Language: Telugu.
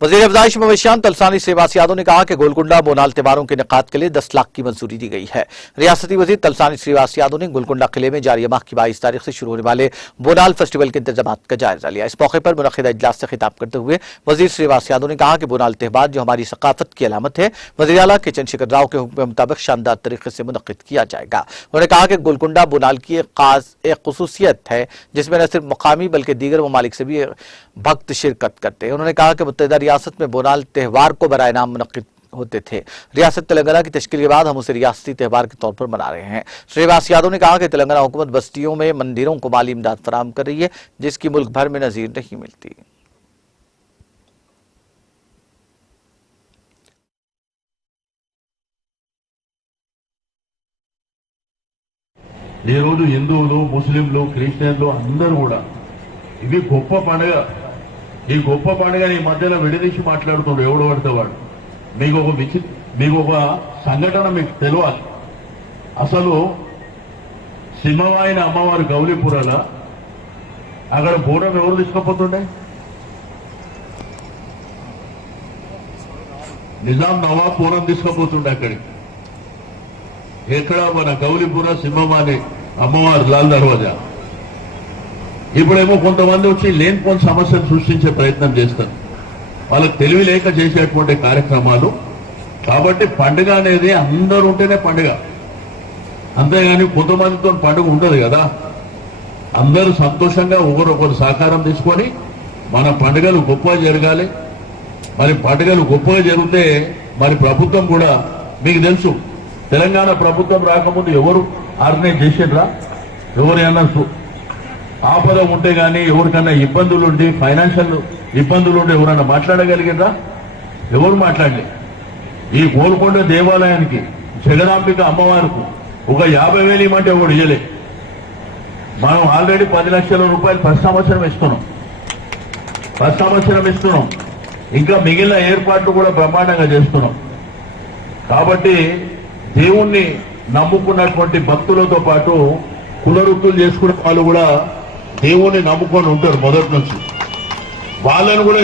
वज़ीर अफ़ज़ाइश मवेशियान तलसानी श्रीवास यादव ने कहा कि गोलकुंडा बोनाल त्योहारों के इनेकाद के लिए 10 लाख की मंजूरी दी गई है। रियासती वज़ीर तलसानी श्रीवास यादव ने गोलकुंडा किले में जारी माह की 22 तारीख से शुरू होने वाले बोनाल फेस्टिवल के इंतजाम का जायजा लिया। इस मौके पर मुनक़िदा इजलास से खिताब करते हुए वज़ीर श्रीवास यादव ने कहा कि बोनाल त्योहार जो हमारी सकाफत की अलामत है, वज़ीर आला के चंद्रशेखर राव के हुक्म के मुताबिक शानदार तरीके से मुनक़िद किया जाएगा। उन्होंने कहा कि गोलकुंडा बोनाल की एक ख़ुसूसियत है जिसमें न सिर्फ मकामी बल्कि दीगर ममालिक से भी भक्त शिरकत करते हैं। उन्होंने कहा कि मुत्तहिदा रियासत में बोनाल त्यौहार को बराए नाम मुनक़िद होते थे। रियासत तेलंगाना की तश्कील के बाद हम उसे रियासती त्यौहार के तौर पर मना रहे हैं। श्रीवास यादव ने कहा कि तेलंगाना हुकूमत बस्तियों में मंदिरों को माली इमदाद फराहम कर रही है जिसकी मुल्क भर में नज़ीर नहीं मिलती। ఈ రోజు హిందువులు ముస్లింలు క్రిస్టియన్లు అందరూ కూడా ఇది గొప్ప పండుగ. ఈ గొప్ప పండుగని ఈ మధ్యలో విడదీసి మాట్లాడుతున్నాడు ఎవడు పడితే వాడు. మీకు ఒక సంఘటన మీకు తెలియాలి. అసలు సింహవాయిన అమ్మవారి గౌలీపురాల అక్కడ బోనం ఎవరు తీసుకుపోతుండే? నిజాం నవాబ్ బోనం తీసుకుపోతుండే అక్కడికి. ఎక్కడ మన గౌలీపుర సింహవాణి అమ్మవారి లాల్ దర్వాజా. ఇప్పుడేమో కొంతమంది వచ్చి లేనిపోని సమస్యను సృష్టించే ప్రయత్నం చేస్తారు. వాళ్ళకి తెలివి లేక చేసేటువంటి కార్యక్రమాలు. కాబట్టి పండుగ అనేది అందరూ ఉంటేనే పండుగ, అంతేగాని కొంతమందితో పండుగ ఉండదు కదా. అందరూ సంతోషంగా ఒకరొకరు సహకారం తీసుకొని మన పండుగలు గొప్పగా జరగాలి. మరి పండుగలు గొప్పగా జరిగితే మరి ప్రభుత్వం కూడా మీకు తెలుసు, తెలంగాణ ప్రభుత్వం రాకముందు ఎవరు ఆర్గనైజ్ చేసిండ్రా? ఎవరైనా ఆపద ఉంటే గానీ ఎవరికన్నా ఇబ్బందులుండి ఫైనాన్షియల్ ఇబ్బందులుండి ఎవరన్నా మాట్లాడగలిగిండ్రా? ఎవరు మాట్లాడలే. ఈ గోల్కొండ దేవాలయానికి జగదాంబిక అమ్మవారికి ఒక 50,000 ఇవ్వమంటే ఎవరు ఇయ్యలే. మనం ఆల్రెడీ 10 లక్షల రూపాయలు ప్రతి సంవత్సరం ఇస్తున్నాం. ఇంకా మిగిలిన ఏర్పాట్లు కూడా బ్రహ్మాండంగా చేస్తున్నాం. కాబట్టి దేవుణ్ణి నమ్ముకున్నటువంటి భక్తులతో పాటు కులవృత్తులు చేసుకునే వాళ్ళు కూడా దేవుణ్ణి నమ్ముకొని ఉంటారు మొదటి నుంచి. వాళ్ళని కూడా